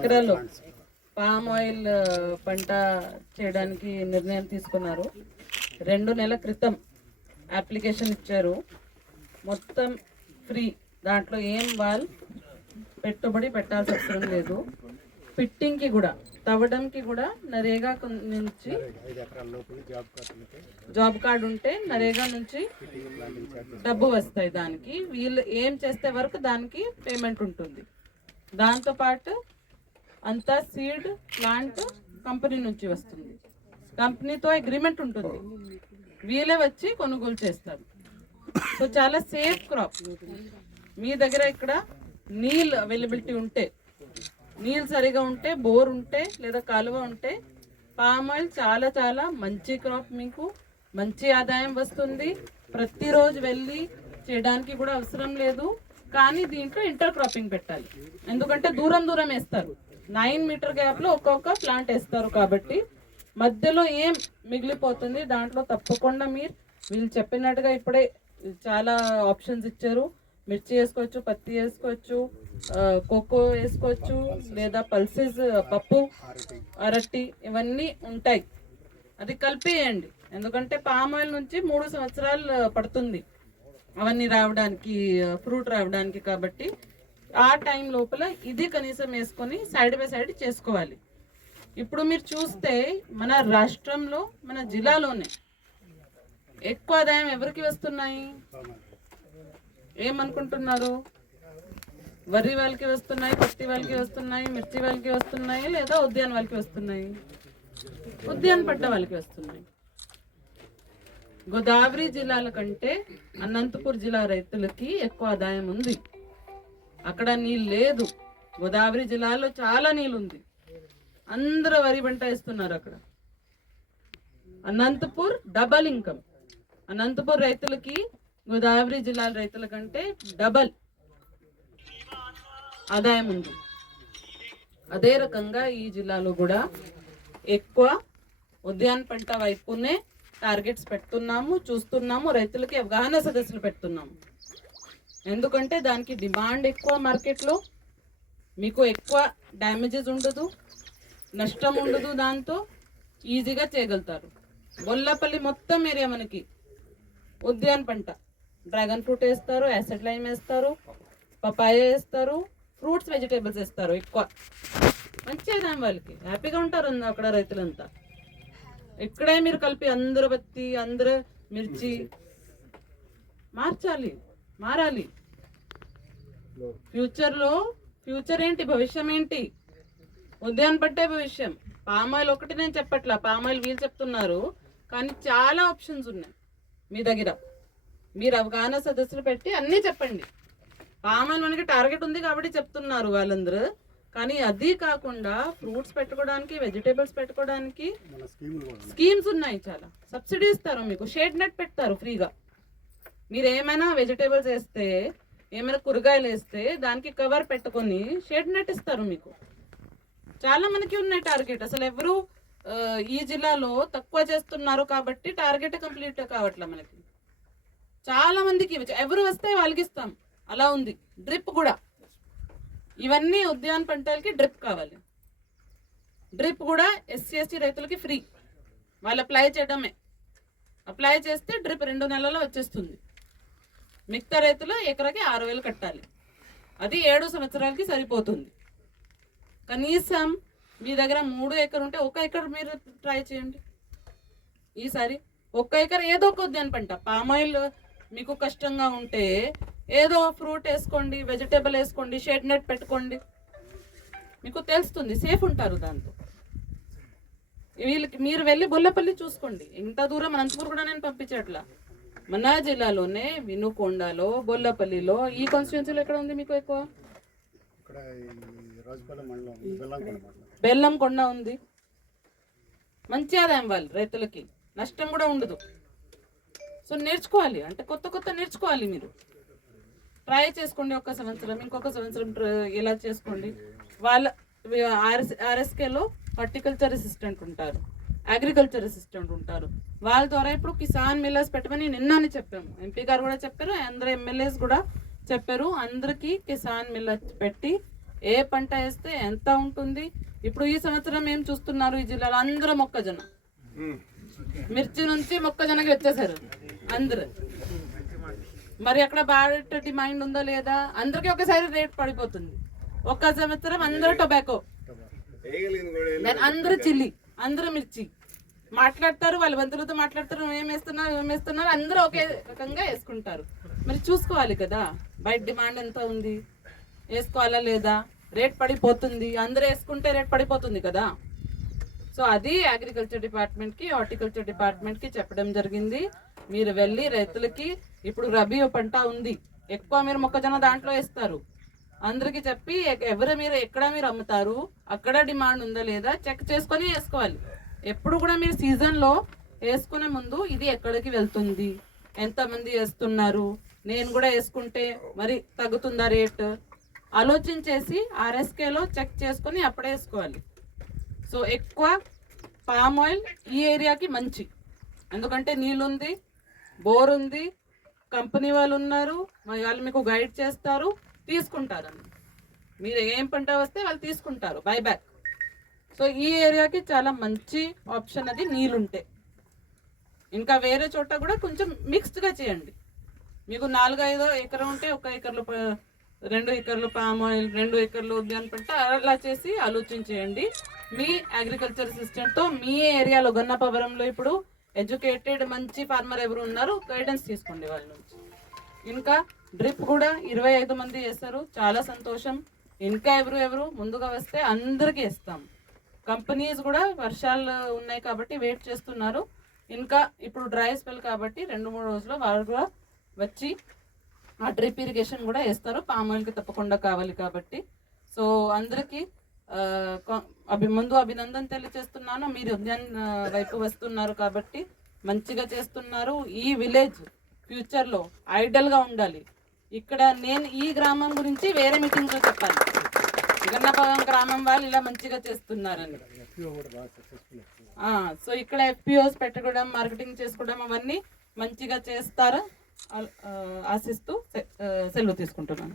ఎకరాల్లో palm oil పంట చేయడానికి నిర్ణయం తీసుకున్నారు. 2 నెలల క్రితం అప్లికేషన్ ఇచ్చారు. మొత్తం ఫ్రీ, దాంట్లో ఏం పెట్టుబడి పెట్టాల్సిన అవసరం లేదు. ఫిట్టింగ్కి కూడా, తవ్వడంకి కూడా నరేగా నుంచి జాబ్ కార్డు ఉంటే నరేగా నుంచి డబ్బు వస్తాయి. దానికి వీళ్ళు ఏం చేస్తే వరకు దానికి పేమెంట్ ఉంటుంది. దాంతోపాటు అంతా సీడ్ ప్లాంట్ కంపెనీ నుంచి వస్తుంది. కంపెనీతో అగ్రిమెంట్ ఉంటుంది, వీళ్ళే వచ్చి కొనుగోలు చేస్తారు. సో చాలా సేఫ్ క్రాప్. మీ దగ్గర ఇక్కడ నీళ్ళు అవైలబిలిటీ ఉంటే, నీళ్ళు సరిగా ఉంటే, బోర్ ఉంటే లేదా కాలువ ఉంటే పామ్ ఆయిల్ చాలా చాలా మంచి క్రాప్. మీకు మంచి ఆదాయం వస్తుంది. ప్రతిరోజు వెళ్ళి చేయడానికి కూడా అవసరం లేదు. కానీ దీంట్లో ఇంటర్ క్రాపింగ్ పెట్టాలి, ఎందుకంటే దూరం దూరం వేస్తారు. 9 మీటర్ గ్యాప్లో ఒక్కొక్క ప్లాంట్ వేస్తారు కాబట్టి మధ్యలో ఏం మిగిలిపోతుంది. దాంట్లో తప్పకుండా వీళ్ళు చెప్పినట్టుగా ఇప్పుడే చాలా ఆప్షన్స్ ఇచ్చారు. మిర్చి వేసుకోవచ్చు, పత్తి వేసుకోవచ్చు, కోకో వేసుకోవచ్చు, లేదా పల్సెస్, పప్పు, అరటి, ఇవన్నీ ఉంటాయి. అది కలిపేయండి, ఎందుకంటే పామ్ ఆయిల్ నుంచి 3 సంవత్సరాలు పడుతుంది అవన్నీ రావడానికి, ఫ్రూట్ రావడానికి. కాబట్టి ఆ టైం లోపల ఇది కనీసం వేసుకొని సైడ్ బై సైడ్ చేసుకోవాలి. ఇప్పుడు మీరు చూస్తే మన రాష్ట్రంలో, మన జిల్లాలోనే ఎక్కువ ఆదాయం ఎవరికి వస్తున్నాయి? ఏమనుకుంటున్నారు? వరి వాళ్ళకి వస్తున్నాయి, పత్తి వాళ్ళకి వస్తున్నాయి, మిర్చి వాళ్ళకి వస్తున్నాయి, లేదా ఉద్యాన వాళ్ళకి వస్తున్నాయి? ఉద్యాన పంట వాళ్ళకి వస్తున్నాయి. గోదావరి జిల్లాల కంటే అనంతపూర్ జిల్లా రైతులకి ఎక్కువ ఆదాయం ఉంది. అక్కడ నీళ్ళు లేదు. గోదావరి జిల్లాలో చాలా నీళ్ళు ఉంది. అందరూ వరి పంట వేస్తున్నారు అక్కడ. Anantapur double income. అనంతపూర్ రైతులకి గోదావరి జిల్లాల రైతుల కంటే డబల్ ఆదాయం ఉంది. అదే రకంగా ఈ జిల్లాలో కూడా ఎక్కువ ఉద్యాన పంట వైపునే టార్గెట్స్ పెడుతున్నాము, చూస్తున్నాము. రైతులకి అవగాహన సదస్సులు పెడుతున్నాము, ఎందుకంటే దానికి డిమాండ్ ఎక్కువ మార్కెట్లో. మీకు ఎక్కువ డ్యామేజెస్ ఉండదు, నష్టం ఉండదు. దాంతో ఈజీగా చేయగలుగుతారు. బొల్లపల్లి మొత్తం ఏరియా మనకి ఉద్యాన పంట. డ్రాగన్ ఫ్రూట్ వేస్తారు, యాసిడ్ లైమ్ వేస్తారు, పపాయ వేస్తారు, ఫ్రూట్స్, వెజిటేబుల్స్ వేస్తారు. ఎక్కువ మంచి ఆదాయం వాళ్ళకి, హ్యాపీగా ఉంటారు అక్కడ రైతులంతా. ఇక్కడే మీరు కలిపి అందరూ పత్తి, అందరూ మిర్చి మారాలి. ఫ్యూచర్ ఏంటి, భవిష్యం ఏంటి? ఉద్యాన పట్టే భవిష్యం. పామ్ ఆయిల్ ఒకటి నేను చెప్పట్లా, పామ్ ఆయిల్ వీళ్ళు చెప్తున్నారు, కానీ చాలా ఆప్షన్స్ ఉన్నాయి మీ దగ్గర. మీరు అవగాహన సదస్సులు పెట్టి అన్నీ చెప్పండి. పామ్ ఆయిల్ మనకి టార్గెట్ ఉంది కాబట్టి చెప్తున్నారు వాళ్ళందరూ. కానీ అది కాకుండా ఫ్రూట్స్ పెట్టుకోవడానికి, వెజిటేబుల్స్ పెట్టుకోవడానికి స్కీమ్స్ ఉన్నాయి. చాలా సబ్సిడీ ఇస్తారు మీకు. షేడ్ నెట్ పెడతారు ఫ్రీగా. మీరు ఏమైనా వెజిటేబుల్స్ వేస్తే, ఏమైనా కూరగాయలు వేస్తే దానికి కవర్ పెట్టుకొని షేడ్ నెట్ ఇస్తారు మీకు. చాలా మనకి ఉన్నాయి టార్గెట్. అసలు ఎవరు ఈ జిల్లాలో తక్కువ చేస్తున్నారు కాబట్టి టార్గెట్ కంప్లీట్ కావట్లే మనకి. చాలా మందికి ఎవరు వస్తే వాళ్ళకి ఇస్తాం, అలా ఉంది. డ్రిప్ కూడా, ఇవన్నీ ఉద్యాన పంటలకి డ్రిప్ కావాలి. డ్రిప్ కూడా ఎస్సీ ఎస్టీ రైతులకి ఫ్రీ. వాళ్ళు అప్లై చేయడమే. అప్లై చేస్తే డ్రిప్ 2 నెలల్లో వచ్చేస్తుంది. మిగతా రైతులు ఎకరాకి 6,000 కట్టాలి. అది 7 సంవత్సరాలకి సరిపోతుంది. కనీసం మీ దగ్గర 3 ఎకర్ ఉంటే 1 ఎకర్ మీరు ట్రై చేయండి ఈసారి. 1 ఎకర్ ఏదో ఒక ఉద్యాన పంట. పామ్ ఆయిల్ మీకు కష్టంగా ఉంటే ఏదో ఫ్రూట్ వేసుకోండి, వెజిటేబుల్ వేసుకోండి, షేడ్ నెట్ పెట్టుకోండి. మీకు తెలుస్తుంది, సేఫ్ ఉంటారు దాంతో. వీళ్ళకి మీరు వెళ్ళి బొల్లపల్లి చూసుకోండి. ఇంత దూరం అనంతపూర్ కూడా నేను పంపించట్లా. మన జిల్లాలోనే వినుకొండలో, బొల్లపల్లిలో, ఈ కాన్స్టిట్యున్సీలో ఎక్కడ ఉంది మీకు ఎక్కువ? బెల్లంకొండ ఉంది. మంచి ఆదాయం వాళ్ళు రైతులకి, నష్టం కూడా ఉండదు. సో నేర్చుకోవాలి, అంటే కొత్త నేర్చుకోవాలి. మీరు ట్రై చేసుకోండి 1 సంవత్సరం, ఇంకొక సంవత్సరం ఇలా చేసుకోండి. వాళ్ళ ఆర్ఎస్కేలో హార్టికల్చర్ అసిస్టెంట్ ఉంటారు, అగ్రికల్చర్ అసిస్టెంట్ ఉంటారు. వాళ్ళ ద్వారా ఇప్పుడు కిసాన్ మిల్లర్స్ పెట్టమని నిన్ననే చెప్పాము. ఎంపీ గారు కూడా చెప్పారు, అందరూ ఎమ్మెల్యేస్ కూడా చెప్పారు. అందరికీ కిసాన్ మిల్లర్స్ పెట్టి ఏ పంట వేస్తే ఎంత ఉంటుంది. ఇప్పుడు ఈ సంవత్సరం ఏం చూస్తున్నారు, ఈ జిల్లాలో అందరూ మొక్కజొన్న, మిర్చి నుంచి మొక్కజొన్నకి వచ్చేసారు అందరు. మరి అక్కడ బాగా డిమాండ్ ఉందో లేదా, అందరికీ ఒకసారి రేట్ పడిపోతుంది. ఒక్క సంవత్సరం అందరూ టొబాకో, అందరూ చిల్లి, అందరూ మిర్చి మాట్లాడతారు, వాళ్ళ బంధువులతో మాట్లాడతారు, ఏమేస్తున్నారు అందరూ ఒకే రకంగా వేసుకుంటారు. మరి చూసుకోవాలి కదా బయట డిమాండ్ ఎంత ఉంది, వేసుకోవాలా లేదా, రేట్ పడిపోతుంది, అందరూ వేసుకుంటే రేట్ పడిపోతుంది కదా. సో అది అగ్రికల్చర్ డిపార్ట్మెంట్కి, హార్టికల్చర్ డిపార్ట్మెంట్కి చెప్పడం జరిగింది. మీరు వెళ్ళి రైతులకి, ఇప్పుడు రబీ పంట ఉంది, ఎక్కువ మీరు మొక్కజొన్న దాంట్లో వేస్తారు, అందరికీ చెప్పి మీరు ఎక్కడ మీరు అమ్ముతారు, అక్కడ డిమాండ్ ఉందా లేదా చెక్ చేసుకొని వేసుకోవాలి. ఎప్పుడు కూడా మీరు సీజన్లో వేసుకునే ముందు ఇది ఎక్కడికి వెళ్తుంది, ఎంతమంది వేస్తున్నారు, నేను కూడా వేసుకుంటే మరి తగ్గుతుందా రేట్ ఆలోచించేసి ఆర్ఎస్కేలో చెక్ చేసుకొని అప్పుడే వేసుకోవాలి. సో ఎక్కువ పామ్ ఆయిల్ ఈ ఏరియాకి మంచి, ఎందుకంటే నీళ్ళుంది, బోర్ ఉంది, కంపెనీ వాళ్ళు ఉన్నారు, వాళ్ళు మీకు గైడ్ చేస్తారు, తీసుకుంటారు. మీరు ఏం పంట వస్తే వాళ్ళు తీసుకుంటారు బైబ్యాక్. సో ఈ ఏరియాకి చాలా మంచి ఆప్షన్ అది నీళ్ళుంటే. ఇంకా వేరే చోట కూడా కొంచెం మిక్స్డ్గా చేయండి. మీకు 4-5 ఎకరం ఉంటే 1 ఎకర్లో 2 ఎకర్లు పామ్ ఆయిల్, 2 ఎకర్లు ఉద్యాన పంట, అలా చేసి ఆలోచించేయండి. మీ అగ్రికల్చర్ అసిస్టెంట్తో మీ ఏరియాలో గన్నపవరంలో ఇప్పుడు ఎడ్యుకేటెడ్ మంచి ఫార్మర్ ఎవరు ఉన్నారు, గైడెన్స్ తీసుకోండి వాళ్ళ నుంచి. ఇంకా డ్రిప్ కూడా 25 మంది చేస్తారు, చాలా సంతోషం. ఇంకా ఎవరు ముందుగా వస్తే అందరికీ ఇస్తాం. కంపెనీస్ కూడా వర్షాలు ఉన్నాయి కాబట్టి వెయిట్ చేస్తున్నారు. ఇంకా ఇప్పుడు డ్రై స్పెల్ కాబట్టి 2-3 రోజుల్లో వాళ్ళు కూడా వచ్చి ఆ డ్రిప్ ఇరిగేషన్ కూడా వేస్తారు. పామ్ ఆయిల్కి తప్పకుండా కావాలి కాబట్టి. సో అందరికీ ముందు అభినందన తెలియజేస్తున్నాను. మీరు ఉద్యాన వైపు వస్తున్నారు కాబట్టి మంచిగా చేస్తున్నారు. ఈ విలేజ్ ఫ్యూచర్లో ఐడల్గా ఉండాలి. ఇక్కడ నేను ఈ గ్రామం గురించి వేరే మీటింగ్లో చెప్పాను, గన్నపవరం గ్రామం వాళ్ళు ఇలా మంచిగా చేస్తున్నారని. సో ఇక్కడ FPOs పెట్టడం, మార్కెటింగ్ చేసుకోవడం అవన్నీ మంచిగా చేస్తారా ఆశిస్తూ సెలవు తీసుకుంటున్నాను.